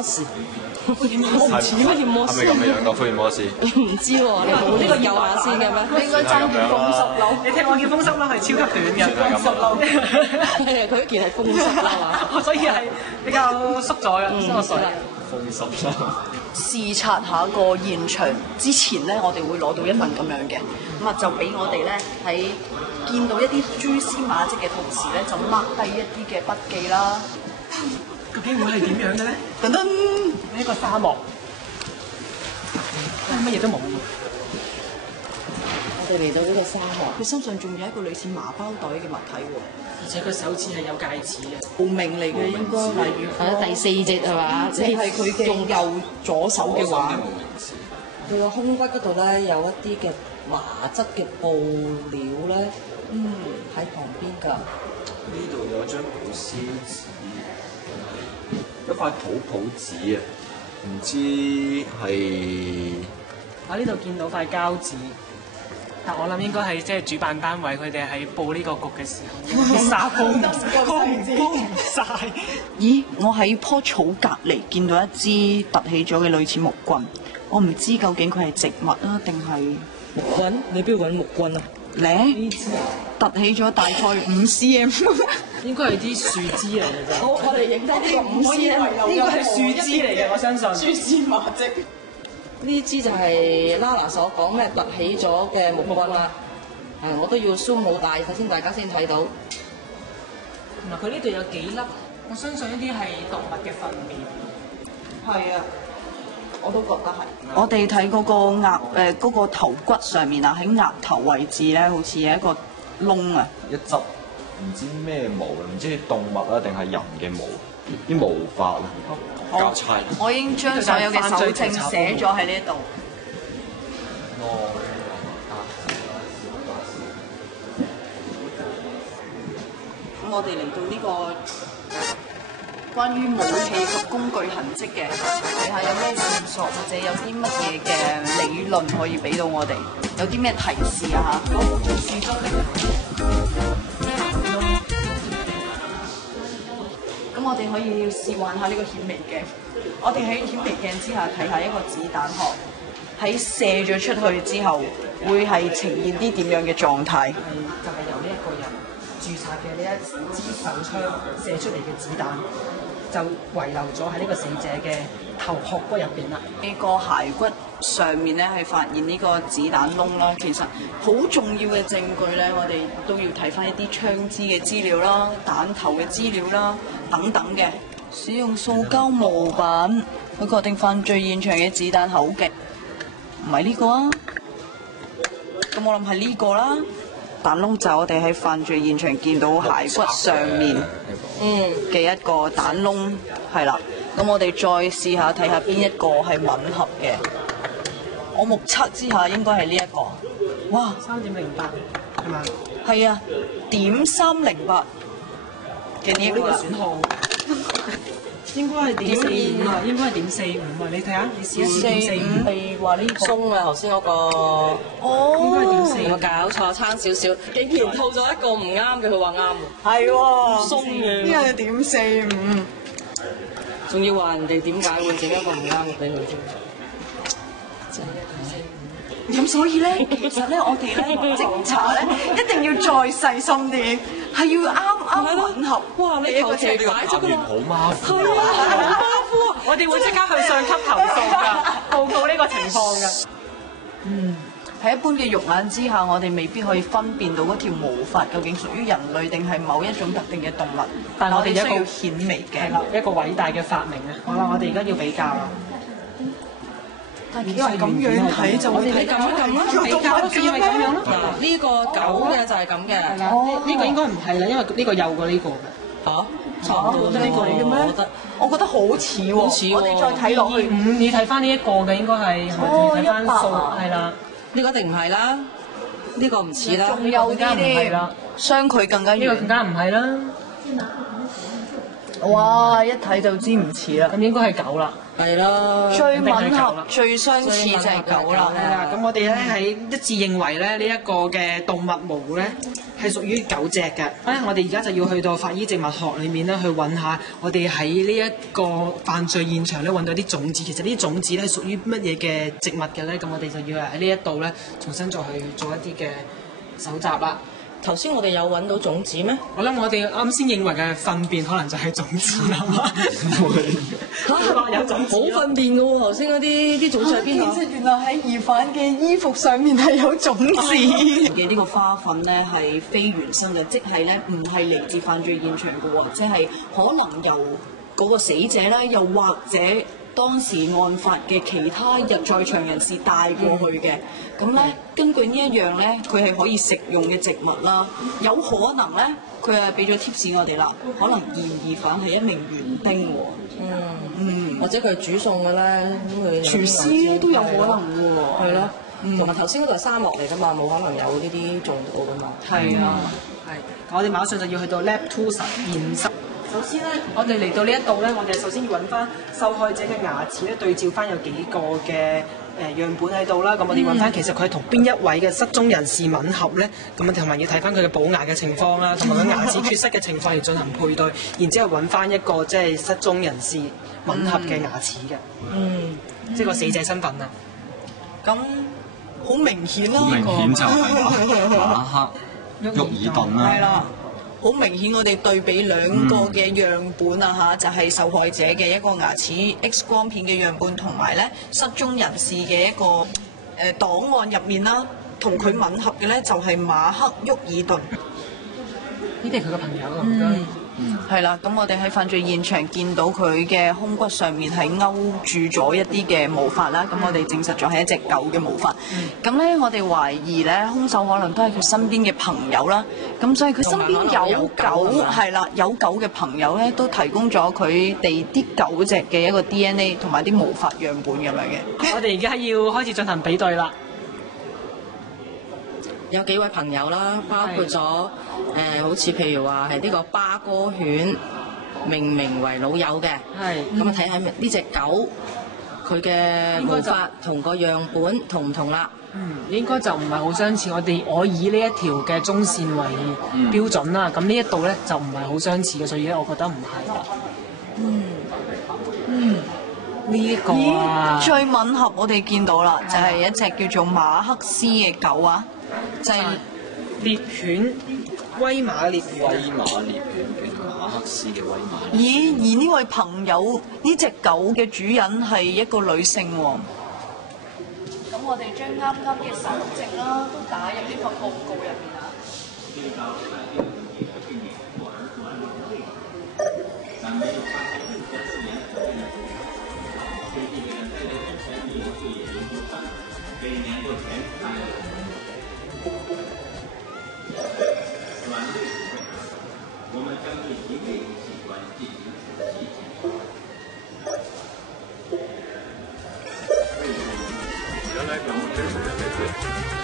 摩斯，我唔似福爾摩斯，係咪咁嘅樣㗎？福爾摩斯？唔知喎，你冇呢個有下先嘅咩？你應該爭件風濕褸，你聽我件風濕褸係超級短嘅，風濕褸。係啊，佢嗰件係風濕褸嘛，所以係比較縮咗嘅，縮水。風濕衫。視察下個現場之前咧，我哋會攞到一份咁樣嘅，咁啊就俾我哋咧喺見到一啲蛛絲馬跡嘅同時咧，就 mark 低一啲嘅筆記啦。究竟會係點樣嘅咧？噔噔，呢個沙漠，乜嘢都冇。我哋嚟到呢個沙漠，佢身上仲有一個類似麻包袋嘅物體喎，而且佢手指係有戒指嘅。無名嚟嘅應該係。係啊，第4隻係嘛？即係佢嘅右左手嘅話，佢個胸骨嗰度咧有一啲嘅麻質嘅布料咧，喺旁邊㗎。呢度有張古詩紙，一塊泡紙啊，唔知係我呢度見到塊膠紙，但我諗應該係即係主辦單位佢哋喺報呢個局嘅時候，沙煲唔晒。咦，我喺棵草隔離見到一支凸起咗嘅類似木棍，我唔知究竟佢係植物啊定係木棍？你邊度揾木棍啊？咧？呢支凸起咗大概5 cm。應該係啲樹枝嚟嘅啫。好，我哋影低呢個5 cm，呢個係樹枝嚟嘅，我相信。蛛絲馬跡。呢支就係 Lala 所講咩凸起咗嘅木棍啦。我都要 zoom 好大，首先大家先睇到。原來佢呢度有幾粒，我相信呢啲係動物嘅糞便。係啊，我都覺得係。我哋睇嗰個額嗰個頭骨上面啊，喺額頭位置咧，好似有一個窿啊。一執唔知咩毛啊，唔知係動物啊定係人嘅毛，啲毛髮啊，交叉。我已經將所有嘅搜證寫咗喺呢度。咁我哋嚟到呢個關於武器及工具痕跡嘅，睇下有咩線索或者有啲乜嘢嘅理論可以俾到我哋，有啲咩提示啊咁我哋可以試玩下呢個顯微鏡。我哋喺顯微鏡之下睇下一個子彈殼喺射咗出去之後，會係呈現啲點樣嘅狀態？就係由呢一個人註冊嘅呢一支手槍射出嚟嘅子彈，就遺留咗喺呢個死者嘅頭殼骨入邊啦。呢個骸骨上面咧係發現呢個子彈窿啦，其實好重要嘅證據咧，我哋都要睇翻一啲槍支嘅資料啦、彈頭嘅資料啦等等嘅。使用塑膠模板去確定犯罪現場嘅子彈口徑，唔係呢個啊？咁我諗係呢個啦。彈窿就我哋喺犯罪現場見到骸骨上面嘅一個彈窿，係啦。咁我哋再試下睇下邊一個係吻合嘅。我目測之下應該係呢一個。哇3.08係咪？係啊，.308嘅呢一個選項。應該係.45啊，應該係.45啊！你睇下，你試一試.45。係話呢個鬆啊，頭先嗰個。應該係有冇搞錯？差少少，竟然套咗一個唔啱嘅，佢話啱喎。係喎，鬆嘅。呢個係.45。仲要話人哋點解會整一個唔啱嘅俾佢添？咁所以咧，其實咧，我哋咧偵查咧，一定要再細心啲，係要啱吻合。哇！你求其擺咗個好馬虎。係啊，好馬虎啊！我哋會即刻去上級投訴㗎，報告呢個情況㗎。喺一般嘅肉眼之下，我哋未必可以分辨到嗰條毛髮究竟屬於人類定係某一種特定嘅動物。但係我哋需要顯微鏡。係啦，一個偉大嘅發明啊！好啦，我哋而家要比較啦。但係因為咁樣睇就會睇你撳一撳啦，比較咯，因為咁樣咯。嗱，呢個狗嘅就係咁嘅。係啦，呢個應該唔係啦，因為呢個幼過呢個嘅。嚇，差唔多覺得呢個嚟嘅咩？我覺得好似喎。好似喎我哋再睇落去。你睇翻呢一個嘅應該係係咪？你睇翻數係啦。呢個一定唔係啦，呢個唔似啦。仲有啲唔係啦，相距更加遠。呢個更加唔係啦。哇！一睇就知唔似啦。咁應該係狗啦。係啦，最吻合、最相似就係狗啦。係啦，咁我哋咧係一致認為咧呢一個嘅動物毛咧係屬於狗隻嘅。我哋而家就要去到法醫植物學裏面咧去揾下我哋喺呢一個犯罪現場咧揾到啲種子。其實呢啲種子咧係屬於乜嘢嘅植物嘅咧？咁我哋就要喺呢一度咧重新再去做一啲嘅搜集啦。頭先我哋有揾到種子咩？我諗我哋啱先認為嘅糞便可能就係種子啦嘛。有種子好糞便嘅喎，頭先嗰啲種子喺邊啊？其實原來喺疑犯嘅衣服上面係有種子嘅。呢個花粉咧係非原生嘅，即係咧唔係嚟自犯罪現場嘅喎，即係可能由嗰個死者啦，又或者當時案發嘅其他在場人士帶過去嘅。咁咧，根據呢一樣咧，佢係可以食用嘅植物啦。有可能咧，佢係俾咗 tips 我哋啦，可能嫌疑犯係一名園丁喎。或者佢係煮餸嘅咧，咁佢廚師咧都有可能喎。係咯，同埋頭先嗰度係沙漠嚟㗎嘛，冇可能有呢啲種到㗎嘛。係啊，係。我哋馬上就要去到 Lab 2實驗室。首先咧，我哋嚟到呢一度咧，我哋首先要揾翻受害者嘅牙齒咧，對照翻有幾個嘅樣本喺度啦。咁我哋揾翻其實佢係同邊一位嘅失蹤人士吻合咧？咁啊同埋要睇翻佢嘅補牙嘅情況啦，同埋佢牙齒缺失嘅情況嚟進行配對，然之後揾翻一個即係失蹤人士吻合嘅牙齒嘅，即係個死者身份啊。咁好明顯啦，好明顯就係馬克沃爾頓啦。係啦。好明顯，我哋對比兩個嘅樣本啊嚇，就係受害者嘅一個牙齒 X 光片嘅樣本，同埋咧失蹤人士嘅一個檔案入面啦，同佢吻合嘅咧就係馬克沃爾頓。呢啲係佢嘅朋友啊，係啦，咁我哋喺犯罪現場見到佢嘅胸骨上面係勾住咗一啲嘅毛髮啦，咁我哋證實咗係一隻狗嘅毛髮。咁咧，我哋懷疑咧，兇手可能都係佢身邊嘅朋友啦。咁所以佢身邊有狗，係啦，有狗嘅朋友咧都提供咗佢哋啲狗隻嘅一個 DNA 同埋啲毛髮樣本咁樣嘅。我哋而家要開始進行比對啦。有幾位朋友啦，包括咗好似譬如話係呢個巴哥犬，命名為老友嘅。咁啊睇下呢隻狗佢嘅毛髮同個樣本同唔同啦。應該就唔係好相似。我以呢一條嘅中線為標準啦。咁呢一度咧就唔係好相似嘅，所以咧我覺得唔係啦。呢一個啊，最吻合我哋見到啦，就係一隻叫做馬克斯嘅狗啊。就係獵犬威馬獵犬，馬克思嘅威馬。咦？而呢位朋友呢隻狗嘅主人係一個女性喎。咁我哋將啱啱嘅搜證啦都打入呢份報告入面啊。原来跟我真实的配对。